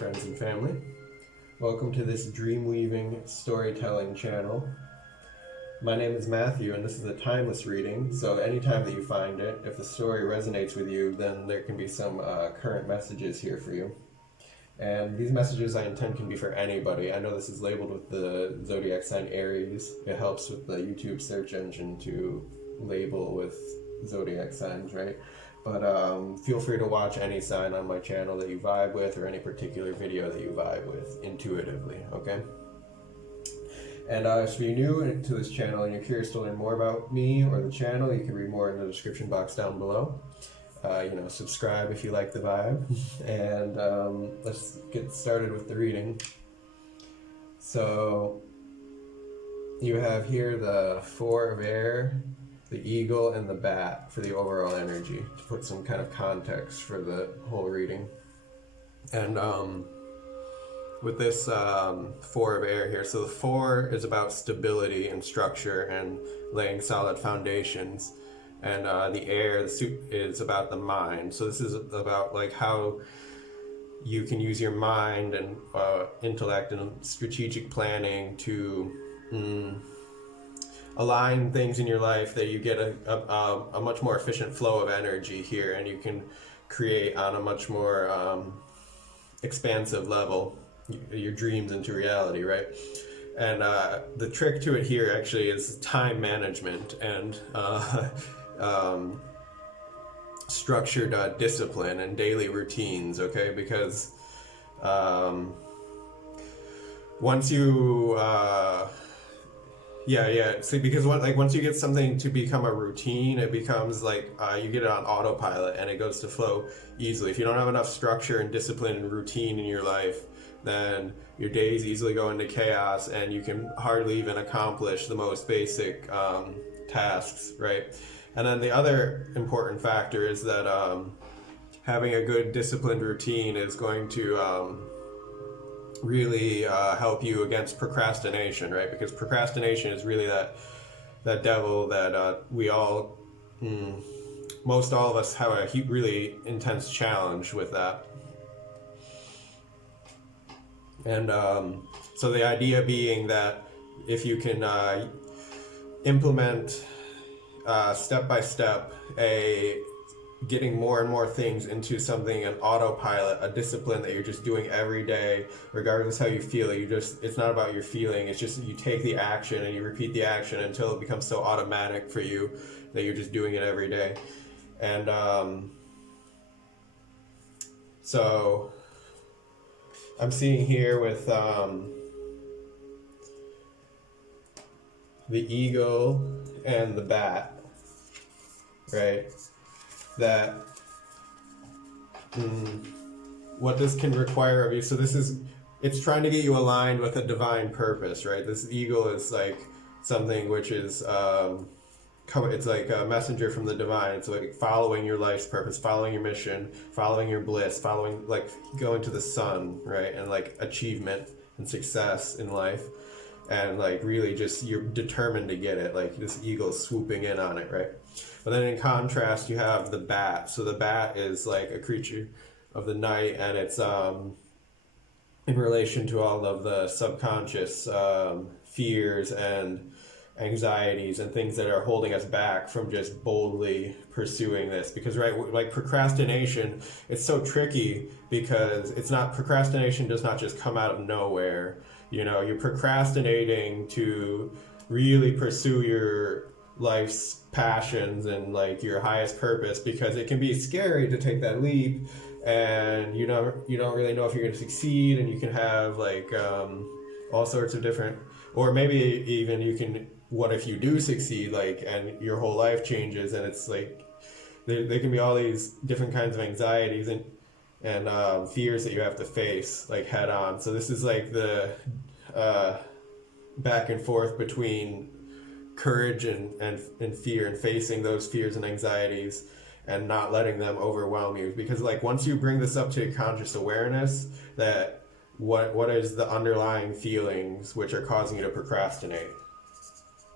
friends and family. Welcome to this Dreamweaving storytelling channel. My name is Matthew, and this is a timeless reading, so anytime that you find it, if the story resonates with you, then there can be some current messages here for you. And these messages I intend can be for anybody. I know this is labeled with the zodiac sign Aries. It helps with the YouTube search engine to label with zodiac signs, right? But feel free to watch any sign on my channel that you vibe with, or any particular video that you vibe with intuitively, okay? And if you're new to this channel and you're curious to learn more about me or the channel, you can read more in the description box down below. Subscribe if you like the vibe. And let's get started with the reading. So you have here the Four of Air, the Eagle, and the Bat for the overall energy, to put some kind of context for the whole reading. And with this Four of Air here, so the Four is about stability and structure and laying solid foundations. And the Air, the suit, is about the mind. So this is about like how you can use your mind and intellect and strategic planning to align things in your life that you get a much more efficient flow of energy here, and you can create on a much more expansive level your dreams into reality, right? And the trick to it here actually is time management and structured discipline and daily routines, okay? Because once you because once you get something to become a routine, it becomes like you get it on autopilot and it goes to flow easily. If you don't have enough structure and discipline and routine in your life, then your days easily go into chaos and you can hardly even accomplish the most basic tasks, right? And then the other important factor is that having a good disciplined routine is going to really help you against procrastination, right? Because procrastination is really that devil that we all, most all of us have a really intense challenge with that. And so the idea being that if you can implement step by step getting more and more things into something, an autopilot, a discipline that you're just doing every day, regardless how you feel, it's not about your feeling, it's just you take the action and you repeat the action until it becomes so automatic for you that you're just doing it every day. And so I'm seeing here with the Eagle and the Bat, right? That what this can require of you. So it's trying to get you aligned with a divine purpose, right? This Eagle is like something which is it's like a messenger from the divine. It's like following your life's purpose, following your mission, following your bliss, following, like, going to the sun, right? And like achievement and success in life. And like really just you're determined to get it, like this eagle swooping in on it, right? But then in contrast you have the Bat. So the Bat is like a creature of the night, and it's in relation to all of the subconscious fears and anxieties and things that are holding us back from just boldly pursuing this. Because, right, like procrastination, it's so tricky because procrastination does not just come out of nowhere. You know, you're procrastinating to really pursue your life's passions and like your highest purpose, because it can be scary to take that leap, and you don't really know if you're going to succeed, and you can have like all sorts of different, or maybe even you can, what if you do succeed, like, and your whole life changes, and it's like there can be all these different kinds of anxieties and fears that you have to face like head on. So this is like the back and forth between courage and fear, and facing those fears and anxieties and not letting them overwhelm you. Because like once you bring this up to your conscious awareness, that what is the underlying feelings which are causing you to procrastinate,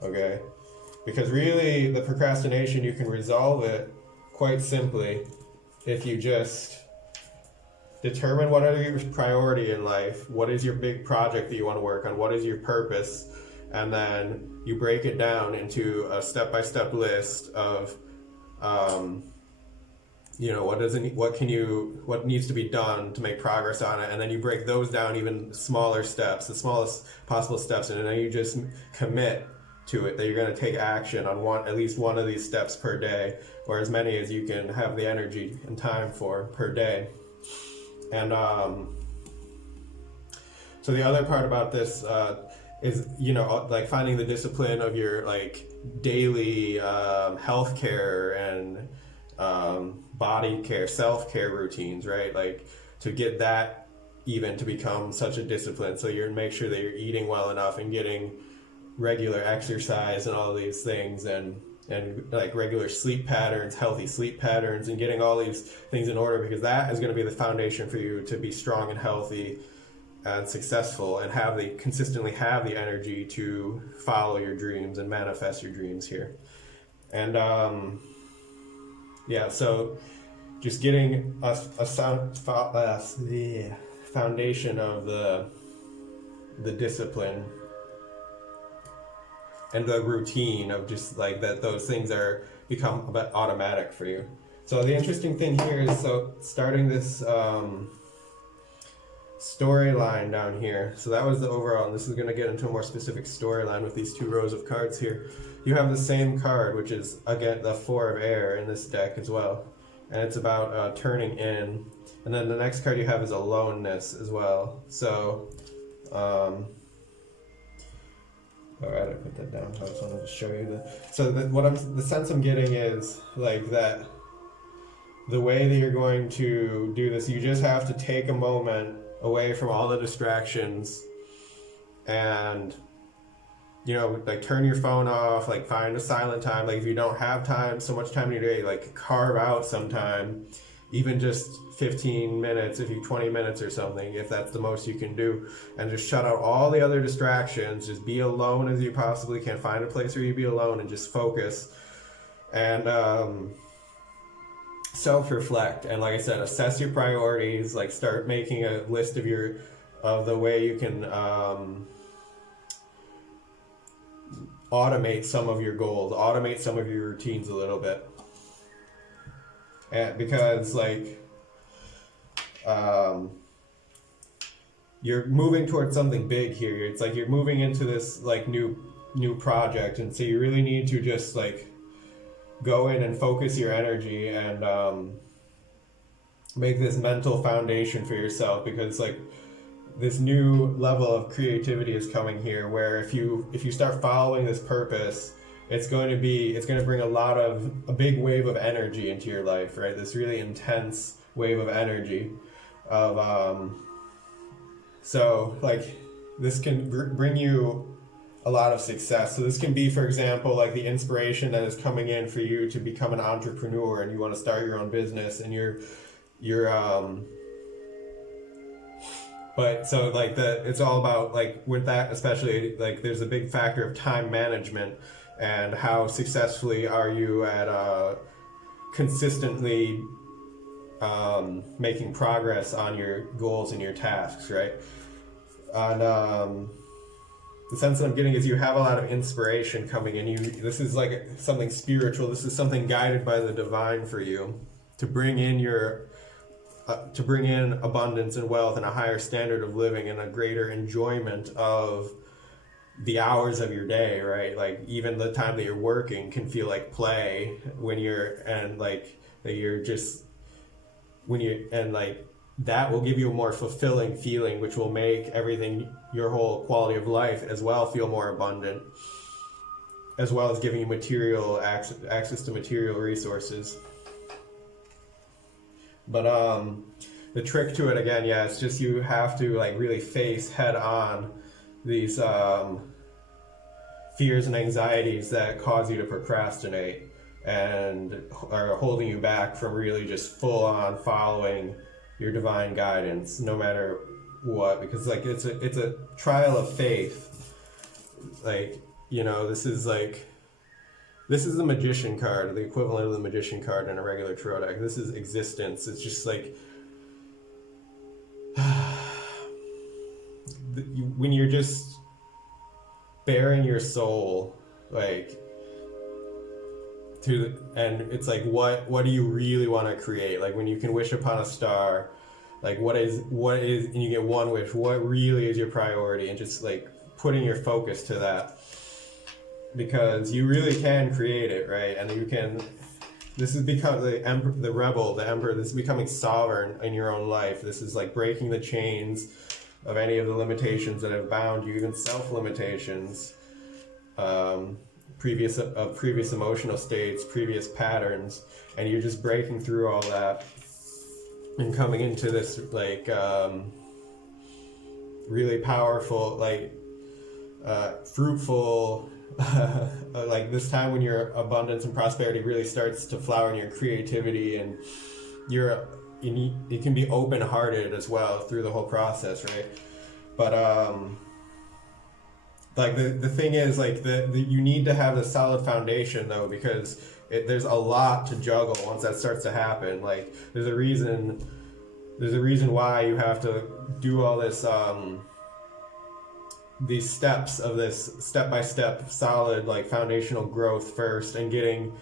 okay? Because really the procrastination, you can resolve it quite simply if you just determine what are your priority in life, what is your big project that you want to work on, what is your purpose, and then you break it down into a step-by-step list of what needs to be done to make progress on it, and then you break those down even smaller steps, the smallest possible steps, and then you just commit to it that you're going to take action on at least one of these steps per day, or as many as you can have the energy and time for per day. And so the other part about this is, like finding the discipline of your like daily health care and body care, self-care routines, right? Like to get that even to become such a discipline, so you make sure that you're eating well enough and getting regular exercise and all these things, and like regular sleep patterns, healthy sleep patterns, and getting all these things in order, because that is going to be the foundation for you to be strong and healthy and successful and consistently have the energy to follow your dreams and manifest your dreams here. And so just getting the foundation of the discipline and the routine of just like that, those things become a bit automatic for you. So the interesting thing here is, starting this storyline down here. So that was the overall, and this is going to get into a more specific storyline with these 2 rows of cards here. You have the same card, which is again the 4 of air in this deck as well, and it's about turning in. And then the next card you have is aloneness as well. So all right, I put that down. I just wanted to show you the sense I'm getting is like that the way that you're going to do this, you just have to take a moment away from all the distractions and, like turn your phone off, like find a silent time. Like if you don't have so much time in your day, like carve out some time, even just 15 minutes, 20 minutes or something, if that's the most you can do, and just shut out all the other distractions. Just be alone as you possibly can. Find a place where you be alone and just focus and self-reflect. And like I said, assess your priorities, like start making a list of the way you can automate some of your goals, automate some of your routines a little bit. And because you're moving towards something big here. It's like you're moving into this like new project, and so you really need to just like go in and focus your energy and make this mental foundation for yourself, because like this new level of creativity is coming here, where if you start following this purpose, it's going to bring a big wave of energy into your life, right? This really intense wave of energy of so like this can bring you a lot of success. So this can be, for example, like the inspiration that is coming in for you to become an entrepreneur, and you want to start your own business, and you're but so like it's all about like with that, especially like there's a big factor of time management and how successfully are you at consistently making progress on your goals and your tasks, right? And the sense that I'm getting is you have a lot of inspiration coming in. This is like something spiritual. This is something guided by the divine for you to bring in abundance and wealth and a higher standard of living and a greater enjoyment of the hours of your day, right? Like even the time that you're working can feel like play when that will give you a more fulfilling feeling, which will make everything, your whole quality of life as well, feel more abundant, as well as giving you access to material resources. But the trick to it, again, it's just you have to like really face head on these fears and anxieties that cause you to procrastinate and are holding you back from really just full on following your divine guidance, no matter what, because like it's a trial of faith. Like, this is the Magician card, the equivalent of the Magician card in a regular tarot deck. This is existence. It's just like when you're just bearing your soul, like, and it's like, what do you really want to create? Like when you can wish upon a star, like what is, and you get one wish, what really is your priority? And just like putting your focus to that, because you really can create it, right? And you can, this is become the rebel, the emperor, this is becoming sovereign in your own life. This is like breaking the chains of any of the limitations that have bound you, even self-limitations, previous emotional states, previous patterns, and you're just breaking through all that and coming into this like really powerful, like fruitful, like this time when your abundance and prosperity really starts to flower in your creativity, and you can be open-hearted as well through the whole process, right? But like the thing is, like you need to have a solid foundation though, because there's a lot to juggle once that starts to happen. Like there's a reason why you have to do all this these steps of this step-by-step solid like foundational growth first, and getting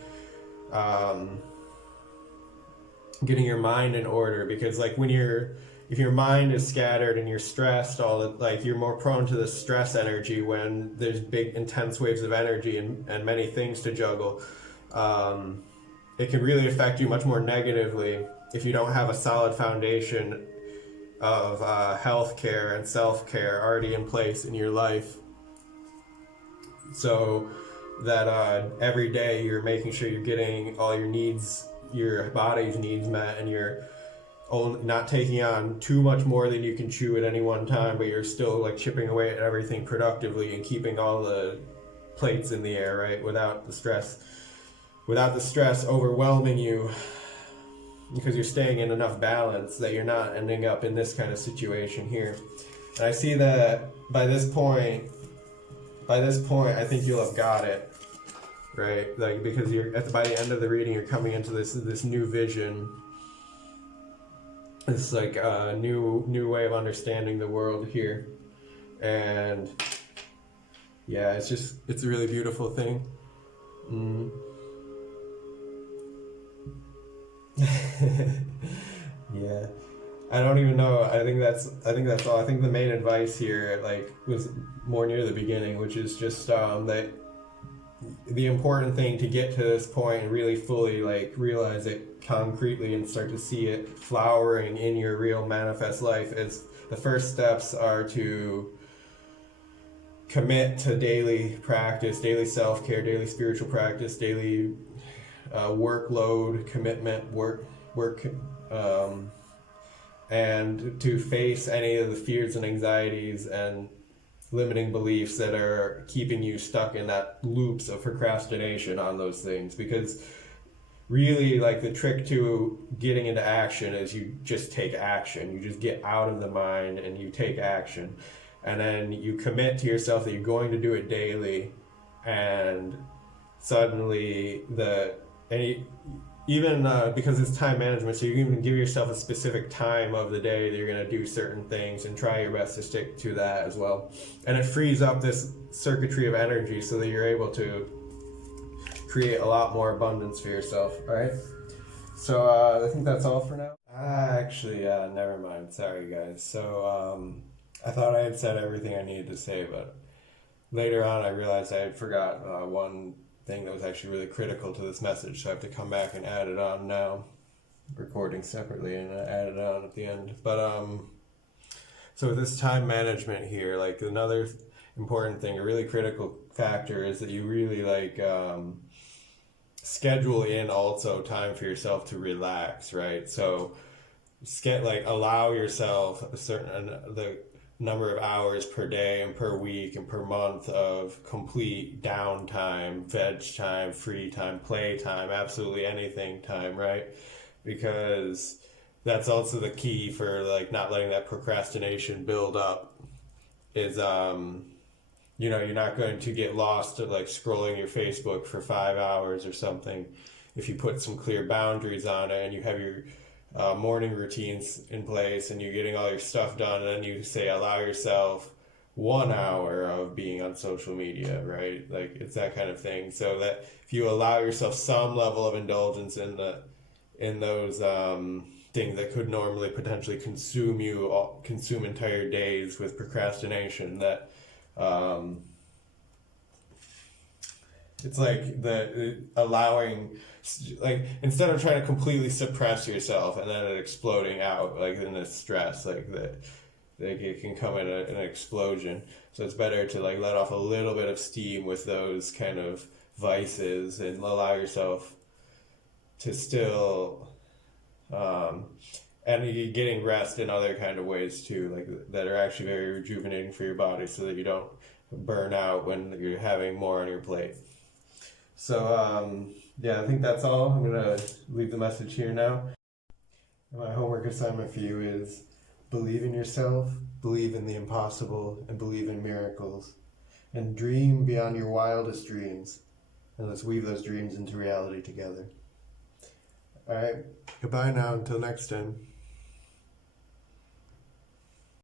your mind in order, because like if your mind is scattered and you're stressed, like you're more prone to the stress energy when there's big intense waves of energy and many things to juggle. It can really affect you much more negatively if you don't have a solid foundation of health care and self-care already in place in your life, so that every day you're making sure you're getting all your needs, your body's needs met, and you're not taking on too much more than you can chew at any one time, but you're still like chipping away at everything productively and keeping all the plates in the air, right? Without the stress overwhelming you, because you're staying in enough balance that you're not ending up in this kind of situation here. And I see that by this point, I think you'll have got it, right? Like, because by the end of the reading, you're coming into this new vision. It's like a new way of understanding the world here. And yeah, it's a really beautiful thing. Yeah, I don't even know. I think that's all. I think the main advice here like was more near the beginning, which is just that the important thing to get to this point and really fully like realize it concretely and start to see it flowering in your real manifest life is the first steps are to commit to daily practice, daily self-care, daily spiritual practice, daily workload commitment, work, and to face any of the fears and anxieties and limiting beliefs that are keeping you stuck in that loops of procrastination on those things. Because really, like, the trick to getting into action is you just take action. You just get out of the mind and you take action, and then you commit to yourself that you're going to do it daily, and suddenly because it's time management, so you can even give yourself a specific time of the day that you're going to do certain things and try your best to stick to that as well. And it frees up this circuitry of energy so that you're able to create a lot more abundance for yourself. All right, so I think that's all for now. Actually, never mind, sorry guys. So I thought I had said everything I needed to say, but later on I realized I had forgot one thing that was actually really critical to this message, so I have to come back and add it on now, recording separately, and add it on at the end. But so with this time management here, like, another important thing, a really critical factor, is that you really like schedule in also time for yourself to relax, right? So allow yourself the number of hours per day and per week and per month of complete downtime, veg time, free time, play time, absolutely anything time, right? Because that's also the key for like not letting that procrastination build up, is you're not going to get lost at like scrolling your Facebook for 5 hours or something if you put some clear boundaries on it and you have your morning routines in place and you're getting all your stuff done, and then you say allow yourself 1 hour of being on social media, right? Like it's that kind of thing. So that if you allow yourself some level of indulgence in those things that could normally potentially consume entire days with procrastination, that it's like the allowing, like instead of trying to completely suppress yourself and then it exploding out like in this stress, like that, like it can come in an explosion. So it's better to like let off a little bit of steam with those kind of vices and allow yourself to still, and you're getting rest in other kind of ways too, like that are actually very rejuvenating for your body, so that you don't burn out when you're having more on your plate. So yeah, I think that's all. I'm gonna leave the message here now. My homework assignment for you is believe in yourself, believe in the impossible, and believe in miracles. And dream beyond your wildest dreams. And let's weave those dreams into reality together. Alright, goodbye now until next time.